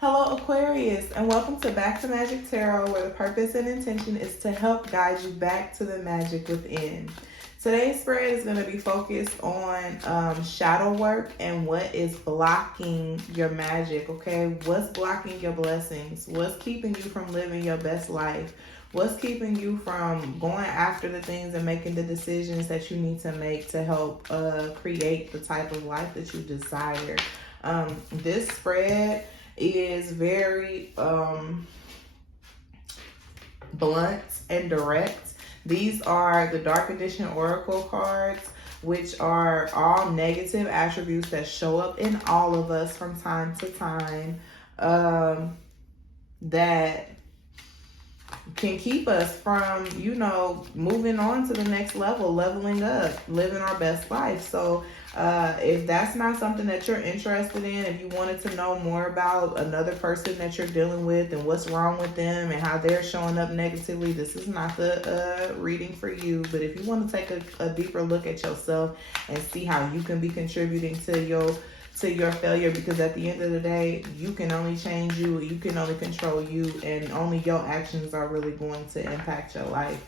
Hello, Aquarius, and welcome to Back to Magic Tarot, where the purpose and intention is to help guide you back to the magic within. Today's spread is going to be focused on shadow work and what is blocking your magic, okay? What's blocking your blessings? What's keeping you from living your best life? What's keeping you from going after the things and making the decisions that you need to make to help create the type of life that you desire? This spread is very blunt and direct. These are the Dark Edition Oracle cards, which are all negative attributes that show up in all of us from time to time, that can keep us from, moving on to the next level, leveling up, living our best life. So if that's not something that you're interested in, if you wanted to know more about another person that you're dealing with and what's wrong with them and how they're showing up negatively, this is not the reading for you. But if you want to take a deeper look at yourself and see how you can be contributing to your failure, because at the end of the day, you can only change you, you can only control you, and only your actions are really going to impact your life,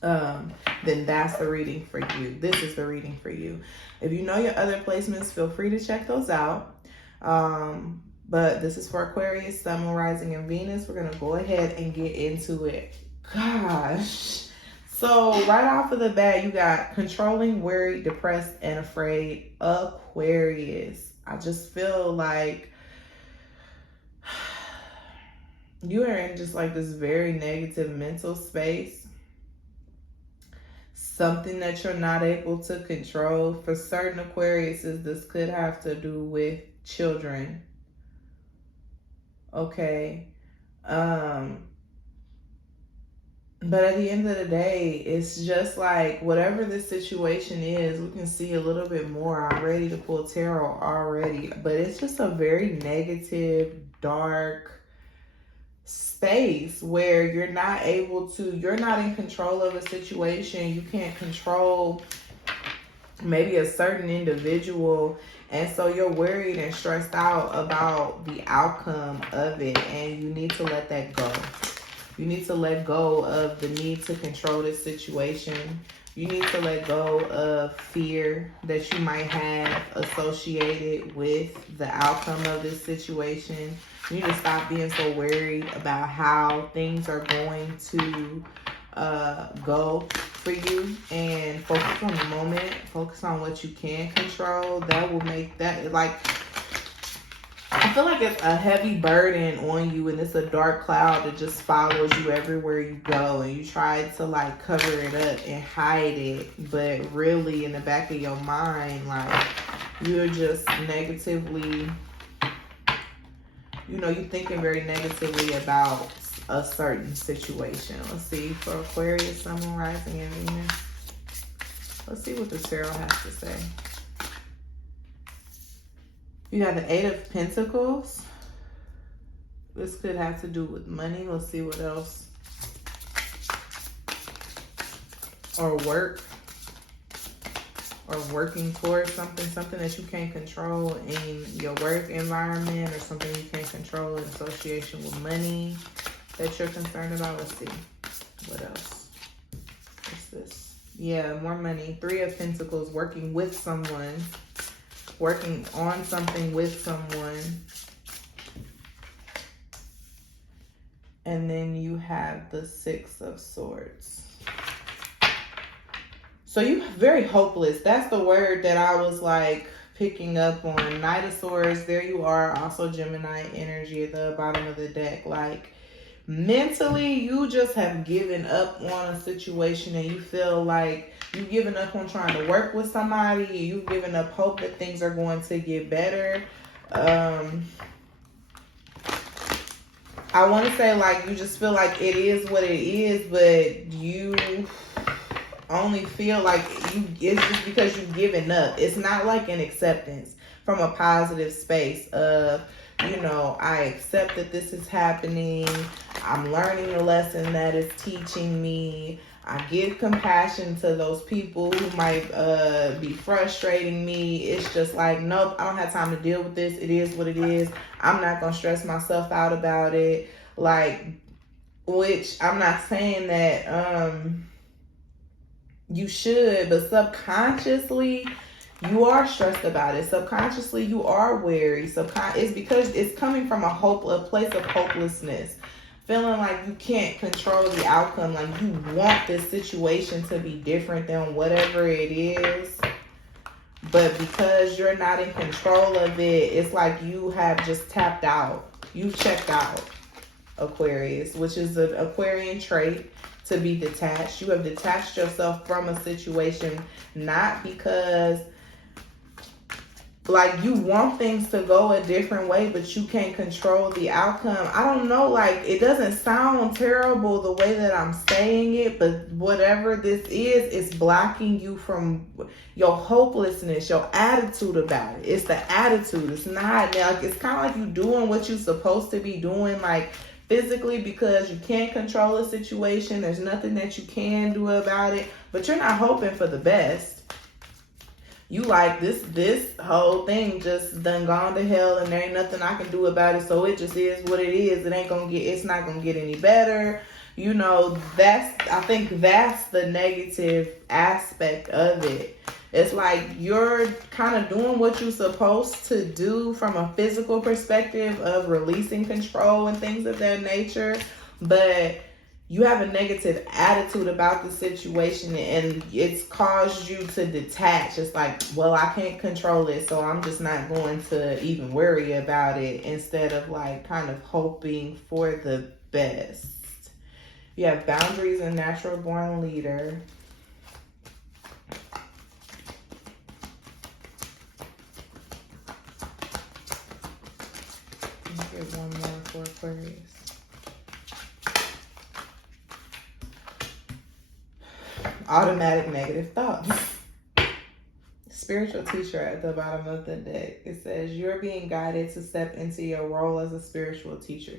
then that's the reading for you. This is the reading for you. If you know your other placements, feel free to check those out. But this is for Aquarius, Sun, Moon, Rising, and Venus. We're going to go ahead and get into it. Gosh. So right off of the bat, you got controlling, worried, depressed, and afraid. Aquarius. I just feel like you are in just like this very negative mental space. Something that you're not able to control. For certain Aquariuses, this could have to do with children. Okay. But at the end of the day, it's just like whatever this situation is, we can see a little bit more. I'm ready to pull tarot already. But it's just a very negative, dark space where you're not in control of a situation. You can't control maybe a certain individual. And so you're worried and stressed out about the outcome of it. And you need to let that go. You need to let go of the need to control this situation. You need to let go of fear that you might have associated with the outcome of this situation. You need to stop being so worried about how things are going to go for you and focus on the moment. Focus on what you can control. That will make that, like, I feel like it's a heavy burden on you, and it's a dark cloud that just follows you everywhere you go, and you try to like cover it up and hide it, but really in the back of your mind, like, you're just negatively, you're thinking very negatively about a certain situation. Let's see, for Aquarius, Sun, Moon, Rising, and Venus. Let's see what the tarot has to say. You have the Eight of Pentacles. This could have to do with money. Let's see what else. Or work. Or working towards something that you can't control in your work environment, or something you can't control in association with money that you're concerned about. Let's see. What else? What's this? Yeah, more money. Three of Pentacles, working with someone. Working on something with someone. And then you have the Six of Swords. So you're very hopeless. That's the word that I was like picking up on. Knight of Swords, there you are. Also Gemini energy at the bottom of the deck. Like, mentally, you just have given up on a situation, and you feel like you've given up on trying to work with somebody. You've given up hope that things are going to get better. I want to say, like, you just feel like it is what it is, but you only feel like it's just because you've given up. It's not like an acceptance from a positive space of, I accept that this is happening. I'm learning the lesson that it's teaching me. I give compassion to those people who might be frustrating me. It's just like, nope, I don't have time to deal with this. It is what it is. I'm not going to stress myself out about it. Like, which I'm not saying that you should, but subconsciously, you are stressed about it. Subconsciously, you are wary. It's because it's coming from a place of hopelessness. Feeling like you can't control the outcome, like you want this situation to be different than whatever it is, but because you're not in control of it, it's like you have just tapped out. You checked out, Aquarius, which is an Aquarian trait, to be detached. You have detached yourself from a situation, not because like you want things to go a different way, but you can't control the outcome. I don't know, like it doesn't sound terrible the way that I'm saying it, but whatever this is, it's blocking you from your hopelessness, your attitude about it. It's the attitude. It's not like, it's kind of like you doing what you're supposed to be doing, like physically, because you can't control a situation. There's nothing that you can do about it, but you're not hoping for the best. You like this whole thing just done gone to hell, and there ain't nothing I can do about it, so it just is what it is. It's not gonna get any better. You know, I think that's the negative aspect of it. It's like you're kind of doing what you're supposed to do from a physical perspective of releasing control and things of that nature, but you have a negative attitude about the situation, and it's caused you to detach. It's like, well, I can't control it, so I'm just not going to even worry about it, instead of like kind of hoping for the best. You have boundaries and natural born leader. Here's one more for Aquarius. Automatic negative thoughts. Spiritual teacher at the bottom of the deck. It says you're being guided to step into your role as a spiritual teacher.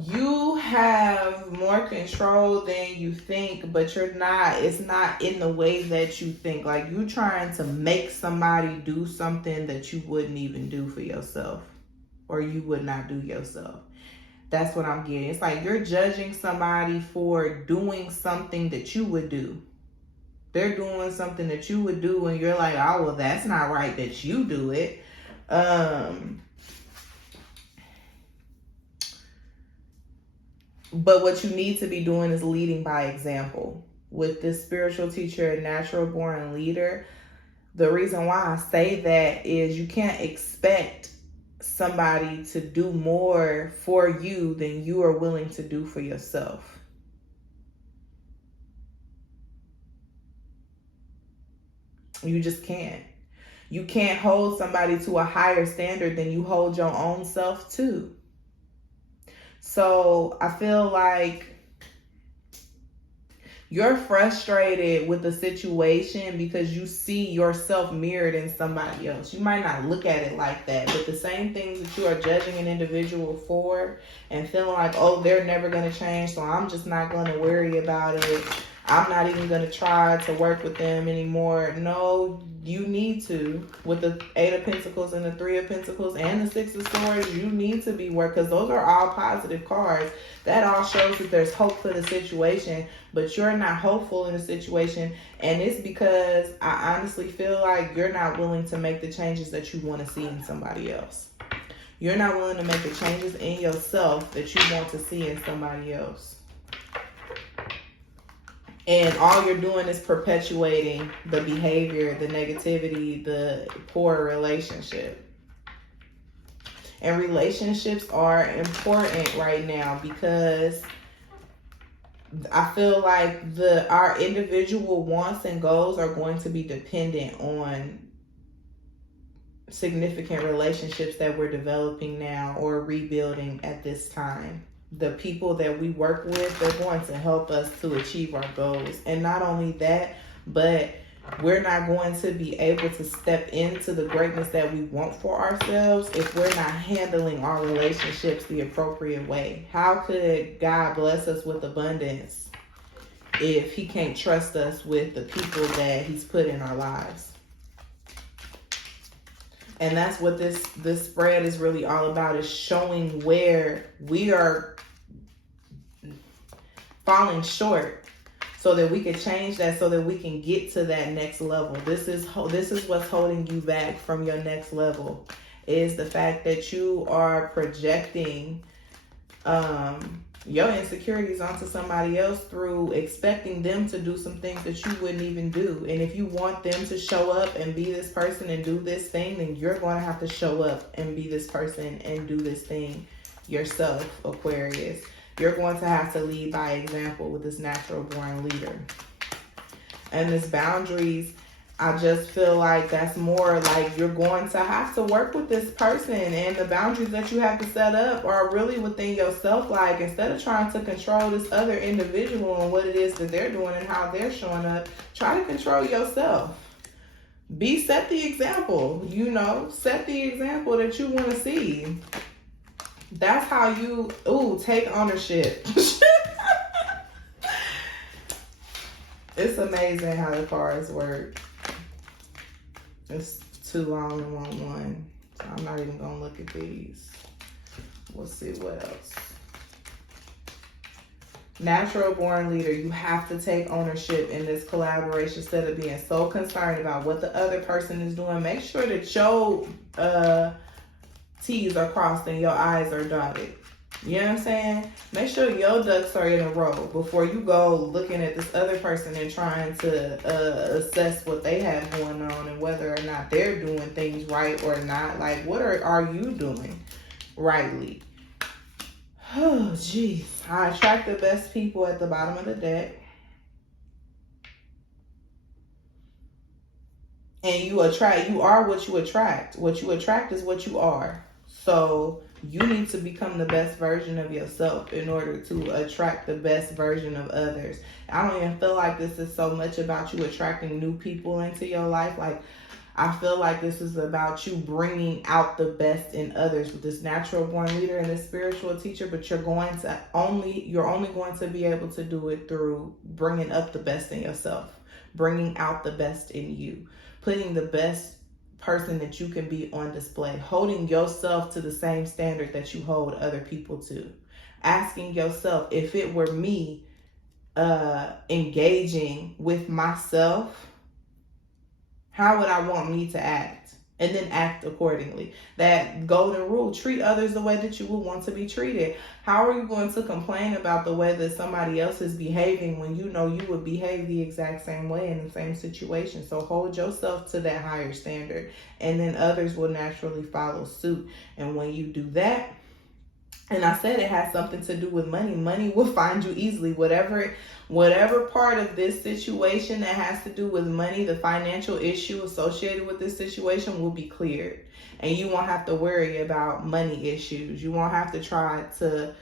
You have more control than you think, but you're not. It's not in the way that you think. Like you trying to make somebody do something that you wouldn't even do for yourself, or you would not do yourself. That's what I'm getting. It's like you're judging somebody for doing something that you would do. They're doing something that you would do, and you're like, oh, well, that's not right that you do it. But what you need to be doing is leading by example. With this spiritual teacher and natural born leader, the reason why I say that is you can't expect somebody to do more for you than you are willing to do for yourself. You just can't. You can't hold somebody to a higher standard than you hold your own self to. So I feel like you're frustrated with the situation because you see yourself mirrored in somebody else. You might not look at it like that, but the same things that you are judging an individual for and feeling like, oh, they're never going to change, so I'm just not going to worry about it. I'm not even going to try to work with them anymore. No, you need to. With the 8 of Pentacles and the 3 of Pentacles and the 6 of Swords, you need to be working, because those are all positive cards. That all shows that there's hope for the situation, but you're not hopeful in the situation, and it's because I honestly feel like you're not willing to make the changes that you want to see in somebody else. You're not willing to make the changes in yourself that you want to see in somebody else. And all you're doing is perpetuating the behavior, the negativity, the poor relationship. And relationships are important right now because I feel like our individual wants and goals are going to be dependent on significant relationships that we're developing now or rebuilding at this time. The people that we work with, they're going to help us to achieve our goals. And not only that, but we're not going to be able to step into the greatness that we want for ourselves if we're not handling our relationships the appropriate way. How could God bless us with abundance if he can't trust us with the people that he's put in our lives. And that's what this spread is really all about, is showing where we are falling short, so that we can change that, so that we can get to that next level. This is what's holding you back from your next level, is the fact that you are projecting your insecurities onto somebody else through expecting them to do some things that you wouldn't even do. And if you want them to show up and be this person and do this thing, then you're going to have to show up and be this person and do this thing yourself, Aquarius. You're going to have to lead by example with this natural born leader. And this boundaries, I just feel like that's more like you're going to have to work with this person, and the boundaries that you have to set up are really within yourself. Like, instead of trying to control this other individual and what it is that they're doing and how they're showing up, try to control yourself. Set the example, set the example that you want to see. That's how you, take ownership. It's amazing how the cards work. It's too long to want one. So I'm not even going to look at these. We'll see what else. Natural born leader, you have to take ownership in this collaboration instead of being so concerned about what the other person is doing. Make sure that your T's are crossed and your I's are dotted. You know what I'm saying? Make sure your ducks are in a row before you go looking at this other person and trying to assess what they have going on and whether or not they're doing things right or not. Like, what are you doing rightly? Oh, jeez. I attract the best people at the bottom of the deck. And you are what you attract. What you attract is what you are. So you need to become the best version of yourself in order to attract the best version of others. I don't even feel like this is so much about you attracting new people into your life. Like, I feel like this is about you bringing out the best in others with this natural born leader and this spiritual teacher, but you're only going to be able to do it through bringing up the best in yourself, bringing out the best in you, putting the best person that you can be on display, holding yourself to the same standard that you hold other people to, asking yourself, if it were me engaging with myself, how would I want me to act? And then act accordingly. That golden rule, treat others the way that you would want to be treated. How are you going to complain about the way that somebody else is behaving when you know you would behave the exact same way in the same situation? So hold yourself to that higher standard, and then others will naturally follow suit. And when you do that, and I said it has something to do with money. Money will find you easily. Whatever part of this situation that has to do with money, the financial issue associated with this situation will be cleared. And you won't have to worry about money issues. You won't have to try to,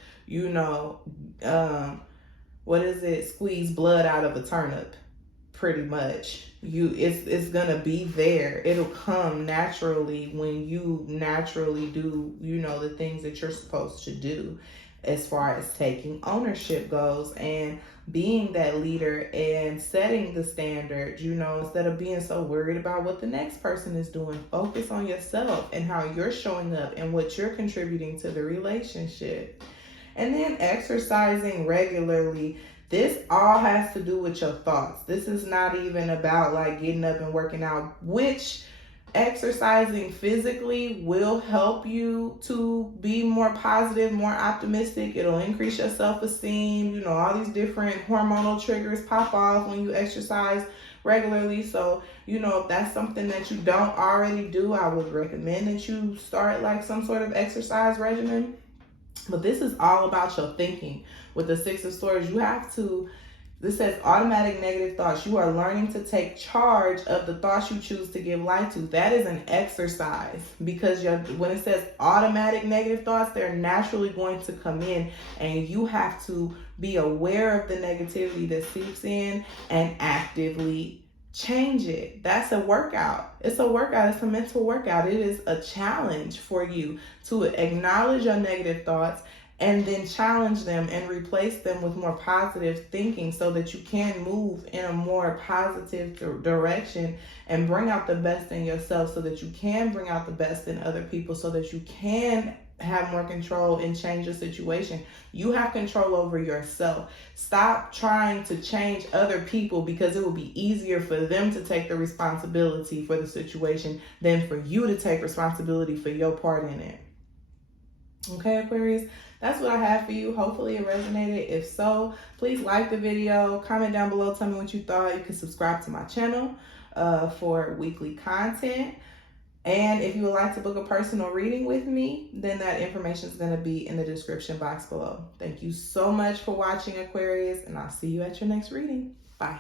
squeeze blood out of a turnip, pretty much. It's gonna be there. It'll come naturally when you naturally do, the things that you're supposed to do as far as taking ownership goes and being that leader and setting the standard, instead of being so worried about what the next person is doing. Focus on yourself and how you're showing up and what you're contributing to the relationship. And then exercising regularly. This all has to do with your thoughts. This is not even about like getting up and working out, which exercising physically will help you to be more positive, more optimistic. It'll increase your self-esteem. All these different hormonal triggers pop off when you exercise regularly. So, if that's something that you don't already do, I would recommend that you start like some sort of exercise regimen. But this is all about your thinking. With the Six of Swords, this says automatic negative thoughts. You are learning to take charge of the thoughts you choose to give life to. That is an exercise, because when it says automatic negative thoughts, they're naturally going to come in, and you have to be aware of the negativity that seeps in and actively change it. That's a workout. It's a workout. It's a mental workout. It is a challenge for you to acknowledge your negative thoughts and then challenge them and replace them with more positive thinking so that you can move in a more positive direction and bring out the best in yourself, so that you can bring out the best in other people, so that you can have more control and change the situation. You have control over yourself. Stop trying to change other people, because it will be easier for them to take the responsibility for the situation than for you to take responsibility for your part in it. Okay, Aquarius, that's what I have for you. Hopefully it resonated. If so, please like the video, comment down below, tell me what you thought. You can subscribe to my channel for weekly content. And if you would like to book a personal reading with me, then that information is going to be in the description box below. Thank you so much for watching, Aquarius, and I'll see you at your next reading. Bye.